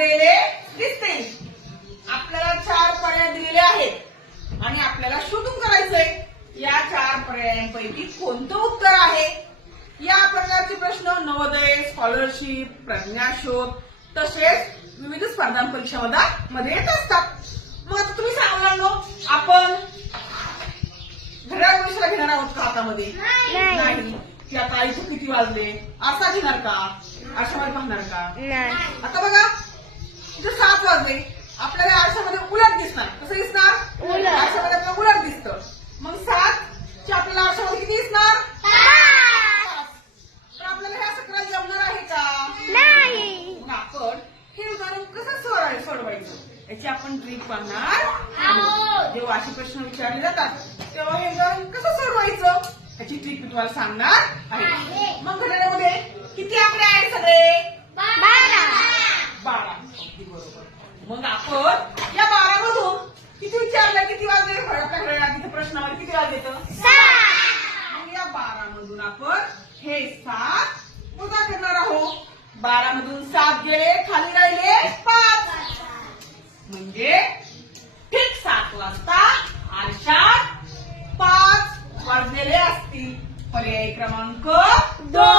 वाजलेले दिसतील आपल्याला चार पर्याय दिलेले आहेत. आणि आपल्याला शोधून करायचंय. या चार पर्यायांपैकी कोणतं उत्तर आहे? या प्रकारचे प्रश्न नवोदय स्कॉलरशिप प्रज्ञाशोध तसेच विविध स्पर्धा परीक्षामध्ये येत असतात. मग आता तुम्ही सांगा मुलांनो, आपण घड्याळ पैशाला घेणार आहोत का हातामध्ये? नाही. की आता इथं किती वाजले? आरसा घेणार का? आरशामध्ये पाहणार का? आता बघा. सात वाजले आपल्याला आरशामध्ये उलट दिसणार. कसं दिसणार. आरशामध्ये आपल्याला उलट दिसतं. मग सात ची आपल्याला आरशामध्ये किती दिसणार. तर आपल्याला हे असं करायला जमणार आहे का? नाही. आपण हे उदाहरण कसं सोडवाय- सोडवायचं? याची आपण ट्रिक पाहणार. जेव्हा असे प्रश्न विचारले जातात तेव्हा हे उदाहरण कसं सोडवायचं? याची ट्रिक मी तुम्हाला सांगणार आहे. मग आपण या बारा मधून किती विचारलं किती वाजले? आपल्या घड्याळात तिथे प्रश्नावर किती मग या मधून आपण हे सात वजा करणार आहोत. सात गेले खाली राहिले पाच. म्हणजे ठीक सात वाजता आरशात पाच वाजलेले असतील. पर्याय क्रमांक दोन.